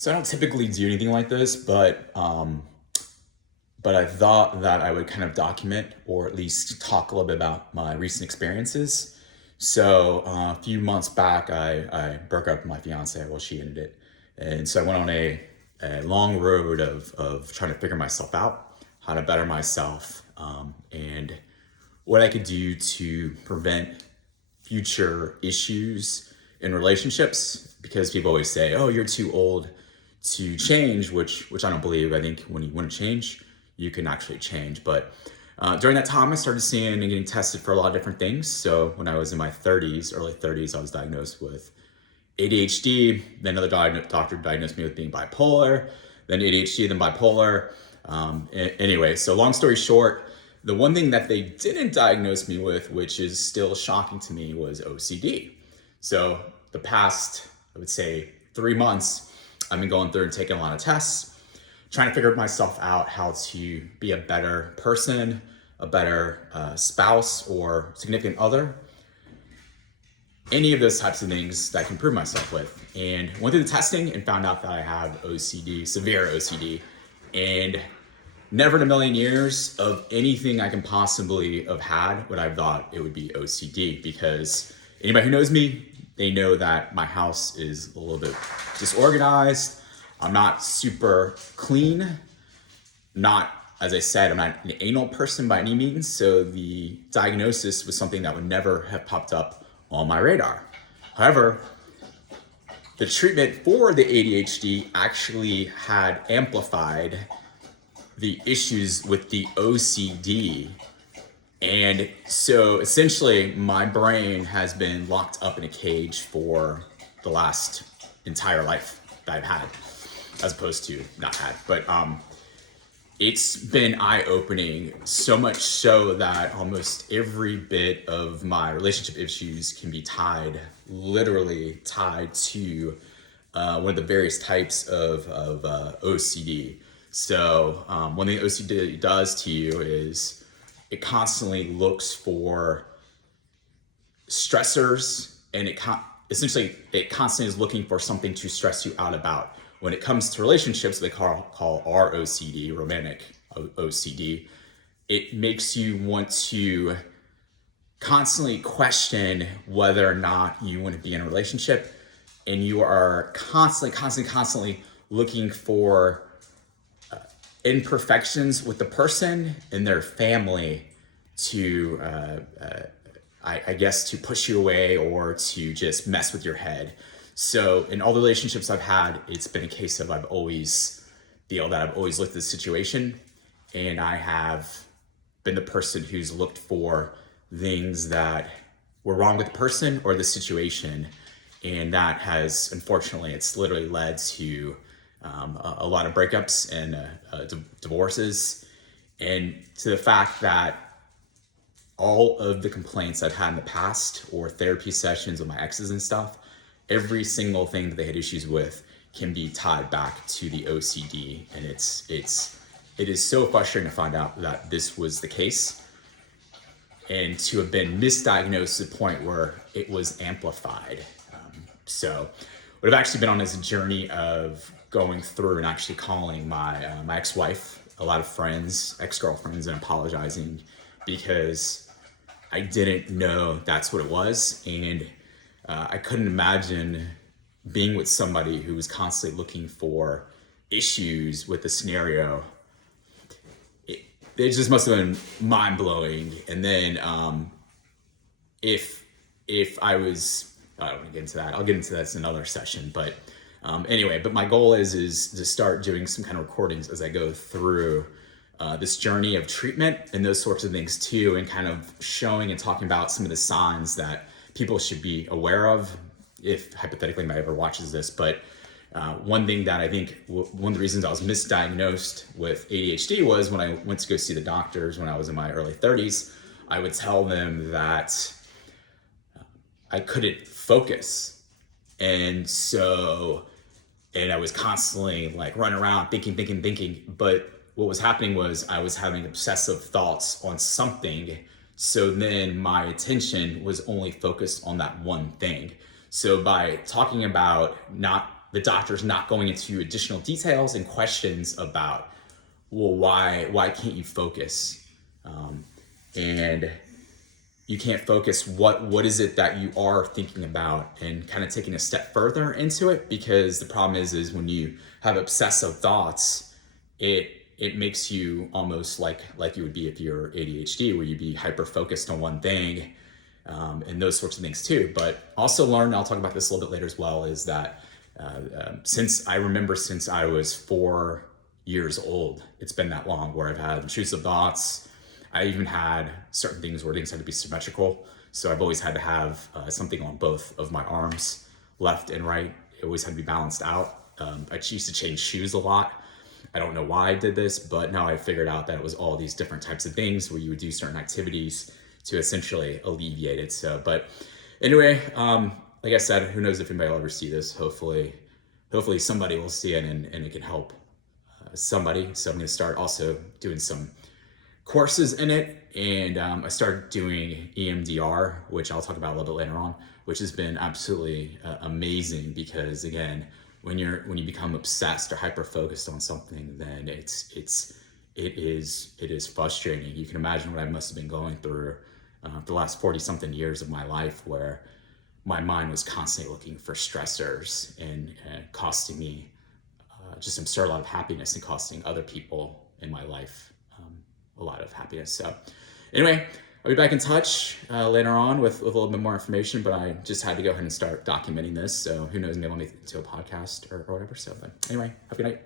So I don't typically do anything like this, but I thought that I would kind of document or at least talk a little bit about my recent experiences. So a few months back, I broke up with my fiance. Well, she ended it. And so I went on a long road of trying to figure myself out, how to better myself, and what I could do to prevent future issues in relationships, because people always say, "Oh, you're too old to change," which I don't believe. I think when you want to change, you can actually change. But during that time, I started seeing and getting tested for a lot of different things. So when I was in my 30s, early 30s, I was diagnosed with ADHD. Then another doctor diagnosed me with being bipolar, then ADHD, then bipolar. Anyway, so long story short, the one thing that they didn't diagnose me with, which is still shocking to me, was OCD. So the past, I would say, 3 months, I've been going through and taking a lot of tests, trying to figure myself out how to be a better person, a better spouse or significant other, any of those types of things that I can prove myself with. And went through the testing and found out that I have OCD, severe OCD, and never in a million years of anything I can possibly have had would I have thought it would be OCD, because anybody who knows me, they know that my house is a little bit disorganized. I'm not super clean. Not, as I said, I'm not an anal person by any means. So the diagnosis was something that would never have popped up on my radar. However, the treatment for the ADHD actually had amplified the issues with the OCD. And so essentially my brain has been locked up in a cage for the last entire life that I've had, as opposed to not had, but it's been eye-opening, so much so that almost every bit of my relationship issues can be literally tied to one of the various types of OCD. So one thing OCD does to you is it constantly looks for stressors, and it constantly is looking for something to stress you out about. When it comes to relationships, they call ROCD, romantic OCD. It makes you want to constantly question whether or not you want to be in a relationship, and you are constantly looking for imperfections with the person and their family to, I guess, to push you away or to just mess with your head. So in all the relationships I've had, it's been a case of I've always looked at the situation, and I have been the person who's looked for things that were wrong with the person or the situation. And that has, unfortunately, it's literally led to a lot of breakups and divorces, and to the fact that all of the complaints I've had in the past or therapy sessions with my exes and stuff, every single thing that they had issues with can be tied back to the OCD. And it is so frustrating to find out that this was the case, and to have been misdiagnosed to the point where it was amplified. So what I've actually been on is a journey of going through and actually calling my ex-wife, a lot of friends, ex-girlfriends, and apologizing, because I didn't know that's what it was. And I couldn't imagine being with somebody who was constantly looking for issues with the scenario. It just must have been mind blowing. And then if I was, I don't want to get into that. I'll get into that in another session. But anyway, but my goal is to start doing some kind of recordings as I go through this journey of treatment and those sorts of things too, and kind of showing and talking about some of the signs that people should be aware of, if hypothetically anybody ever watches this. But one thing that I think, one of the reasons I was misdiagnosed with ADHD was when I went to go see the doctors when I was in my early 30s, I would tell them that I couldn't focus. And I was constantly like running around thinking. But what was happening was I was having obsessive thoughts on something. So then my attention was only focused on that one thing. So by talking about not the doctor's not going into additional details and questions about, well, why can't you focus? And you can't focus. What is it that you are thinking about, and kind of taking a step further into it? Because the problem is when you have obsessive thoughts, it makes you almost like you would be if you're ADHD, where you'd be hyper focused on one thing, and those sorts of things too. But also learn, I'll talk about this a little bit later as well, is that since I was 4 years old, it's been that long where I've had intrusive thoughts. I even had certain things where things had to be symmetrical. So I've always had to have something on both of my arms, left and right. It always had to be balanced out. I used to change shoes a lot. I don't know why I did this, but now I figured out that it was all these different types of things where you would do certain activities to essentially alleviate it. So, but anyway, like I said, who knows if anybody will ever see this. Hopefully somebody will see it and it can help somebody. So I'm going to start also doing some courses in it, and I started doing EMDR, which I'll talk about a little bit later on, which has been absolutely amazing, because again, when you become obsessed or hyper focused on something, then it is frustrating. You can imagine what I must have been going through the last 40 something years of my life, where my mind was constantly looking for stressors and costing me just absurd lot of happiness, and costing other people in my life a lot of happiness. So anyway, I'll be back in touch later on with a little bit more information, but I just had to go ahead and start documenting this. So who knows, maybe I'll make it into a podcast or whatever. So, but anyway, have a good night.